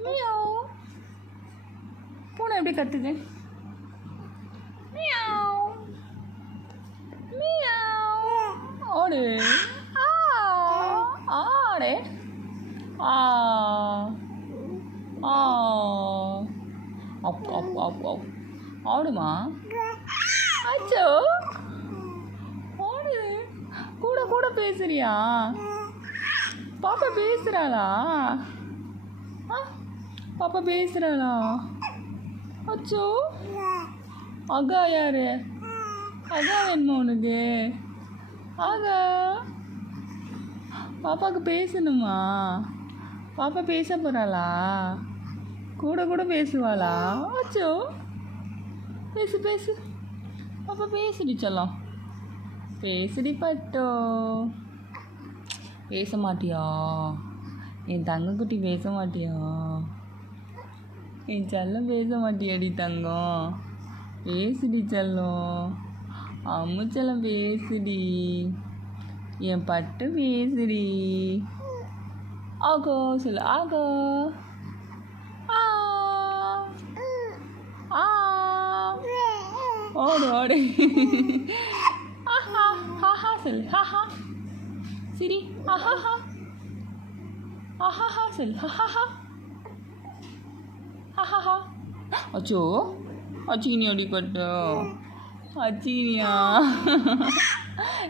Meow பூனை எப்படி கத்துது? மியாவ். மியாவ். ஓடு ஆ. ஆடே. ஆ. ஆ. அப் அப் அப் அப். ஆடுமா? அச்சோ. ஆடு. கூட கூட பேசுறியா? பாப்பா பேசுகிறாளா பாப்பா பேசுகிறாளா அச்சோ. அகா யாரு? அகா வேணுமா உனக்கு? ஆகா பாப்பாவுக்கு பேசணுமா? பாப்பா பேச போகிறாளா கூட கூட பேசுவாளா? அச்சோ. பேசு பேசு. பாப்பா பேசுடி செல்லம். பேசுடி பட்டோ. பேச மாட்டியா? என் தங்கக்குட்டி பேச மாட்டியா? என் செல்லம் பேச மாட்டியாடி தங்கம். பேசுடி செல்லம். அம்முச்செல்லம் பேசுடி. என் பட்டு பேசுடி. ஆகோ சொல்லு. ஆகோ. ஆ. ஆ. ஓடு ஓடு. ஆஹா ஹாஹா சொல்லு. ஹாஹா சிரி. ஆஹாஹா ஆஹாஹா சொல்லு. ஹாஹாஹா ஆஹாஹா அச்சோ அச்சினி அடிப்பட்டோ அச்சினியா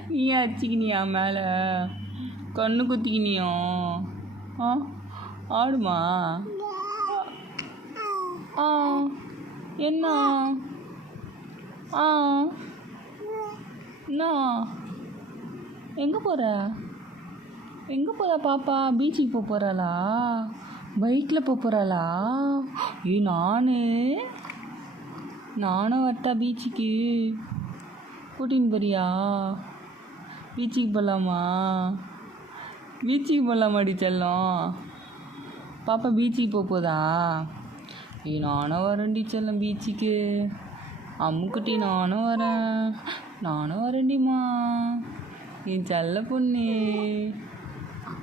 நீ அச்சிக்கினியா மேலே கண்ணு குத்திக்கினியா ஆ ஆடுமா ஆ என்ன ஆ என்ன எங்கே போகிற எங்கே போகிறா பாப்பா பீச்சுக்கு போக போகிறாளா பைக்கில் போகிறாளா ஏ நானு. நானும் வரட்டா பீச்சுக்கு. கூட்டின்னு போறியா? பீச்சுக்கு போகலாமா பீச்சுக்கு போகலாமாடி செல்லம். பாப்பா பீச்சுக்கு போக போதா? ஏ நானும் வரேன்டி செல்லம் பீச்சுக்கு. அம்முக்குட்டி நானும் வரேன். நானும் வரேன்டிம்மா. என் செல்ல பொண்ணு.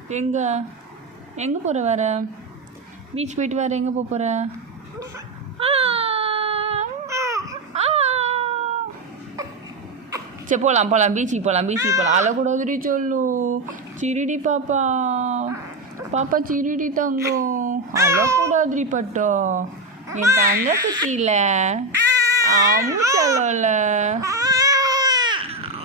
எங்க? எங்கே போகிற வர பீச் போயிட்டு வர எங்கே போக போகிற சரி போகலாம் போகலாம் பீச்சுக்கு போகலாம் பீச்சுக்கு போகலாம் அழக்கூடாதுடி சொல்லு. சிரிடி பாப்பா. பாப்பா சிரிடி தங்கும். அழக்கூடாதுடி பட்டோ. என் தங்க குட்டியில் அமுச்சலோல